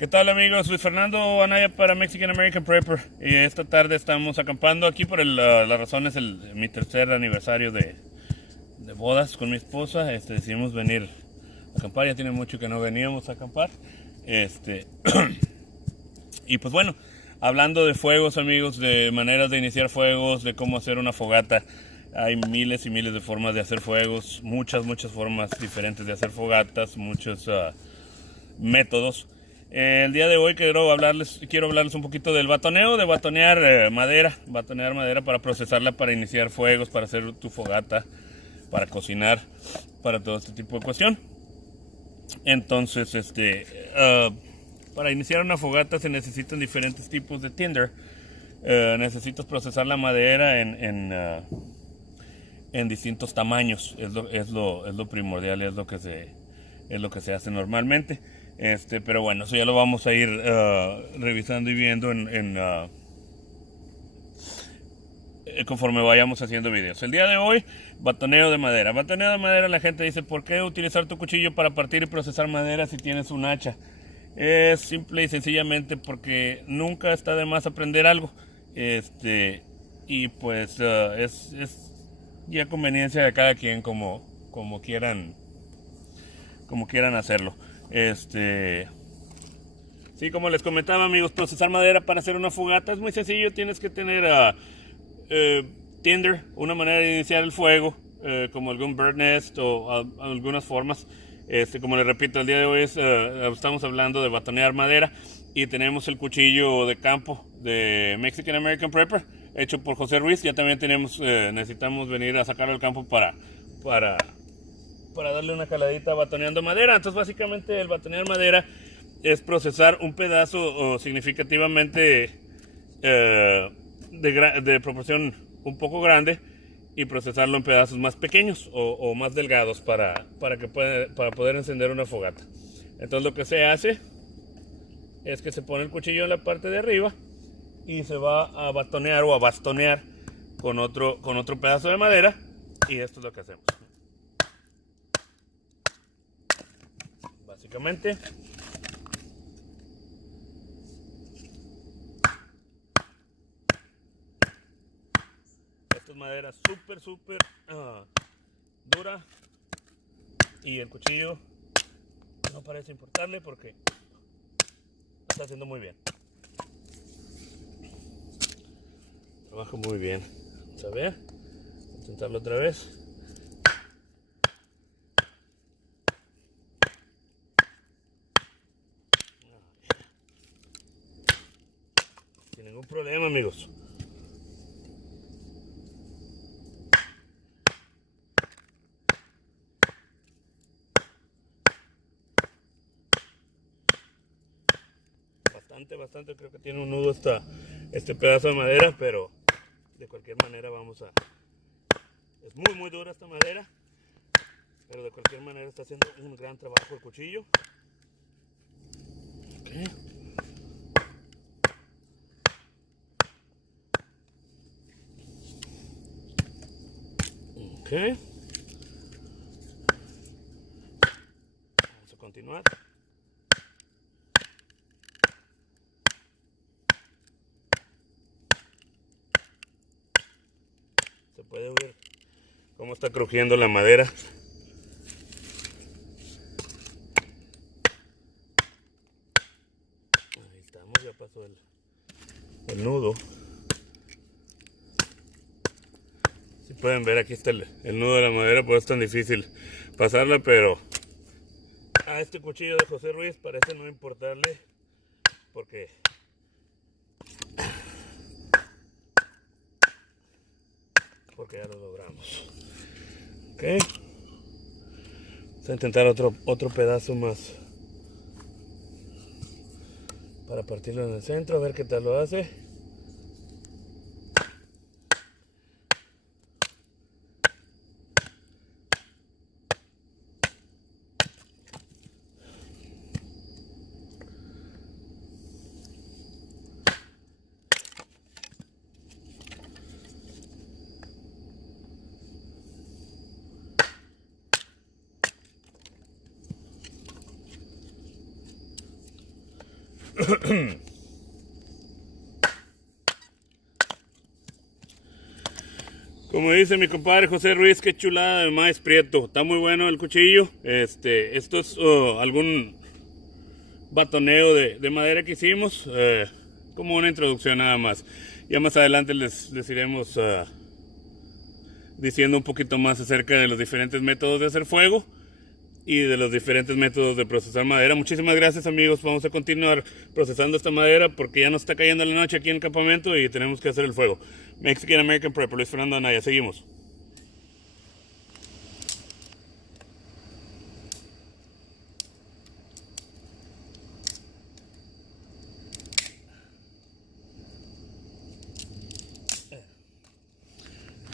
¿Qué tal amigos? Soy Fernando Anaya para Mexican American Prepper y esta tarde estamos acampando aquí por la razón es mi tercer aniversario de bodas con mi esposa. Decidimos venir a acampar, ya tiene mucho que no veníamos a acampar. Y pues bueno, hablando de fuegos amigos, de maneras de iniciar fuegos, de cómo hacer una fogata. Hay miles y miles de formas de hacer fuegos, muchas formas diferentes de hacer fogatas, muchos métodos. El día de hoy quiero hablarles un poquito del batoneo, de batonear madera para procesarla, para iniciar fuegos, para hacer tu fogata, para cocinar, para todo este tipo de cuestión. Entonces, para iniciar una fogata se necesitan diferentes tipos de tinder. Necesitas procesar la madera en distintos tamaños. Es lo primordial, es lo que se hace normalmente. Pero bueno, eso ya lo vamos a ir revisando y viendo conforme vayamos haciendo videos. El día de hoy, batoneo de madera. Batoneo de madera, la gente dice, ¿por qué utilizar tu cuchillo para partir y procesar madera si tienes un hacha? Es simple y sencillamente porque nunca está de más aprender algo. Y pues es ya conveniencia de cada quien como quieran hacerlo. Sí, como les comentaba amigos, procesar madera para hacer una fogata es muy sencillo. Tienes que tener tinder, una manera de iniciar el fuego, como algún bird nest o algunas formas. Como les repito, el día de hoy estamos hablando de batonear madera y tenemos el cuchillo de campo de Mexican American Prepper hecho por José Ruiz. Ya también necesitamos venir a sacarlo al campo para darle una caladita batoneando madera. Entonces básicamente el batonear madera es procesar un pedazo significativamente de proporción un poco grande y procesarlo en pedazos más pequeños o más delgados para poder encender una fogata. Entonces lo que se hace es que se pone el cuchillo en la parte de arriba y se va a batonear o a bastonear con otro pedazo de madera, y esto es lo que hacemos. Básicamente esta es madera súper dura y el cuchillo no parece importarle porque lo está haciendo muy bien. Trabaja muy bien. Vamos a ver, intentarlo otra vez. Sin ningún problema amigos. Bastante, creo que tiene un nudo este pedazo de madera, pero de cualquier manera es muy dura esta madera, pero de cualquier manera está haciendo un gran trabajo el cuchillo. Ok. Vamos a continuar. Se puede oír cómo está crujiendo la madera. Ahí estamos, ya pasó el nudo. Si pueden ver, aquí está el nudo de la madera, pues es tan difícil pasarla, pero a este cuchillo de José Ruiz parece no importarle porque ya lo logramos. Ok, vamos a intentar otro pedazo más para partirlo en el centro, a ver qué tal lo hace. Como dice mi compadre José Ruiz, qué chulada de maíz prieto. Está muy bueno el cuchillo. Esto es algún batoneo de madera que hicimos. Como una introducción nada más. Ya más adelante les iremos diciendo un poquito más acerca de los diferentes métodos de hacer fuego y de los diferentes métodos de procesar madera. Muchísimas gracias, amigos. Vamos a continuar procesando esta madera porque ya nos está cayendo la noche aquí en el campamento y tenemos que hacer el fuego. Mexican American Prepper, Luis Fernando Anaya. Seguimos.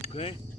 Okay.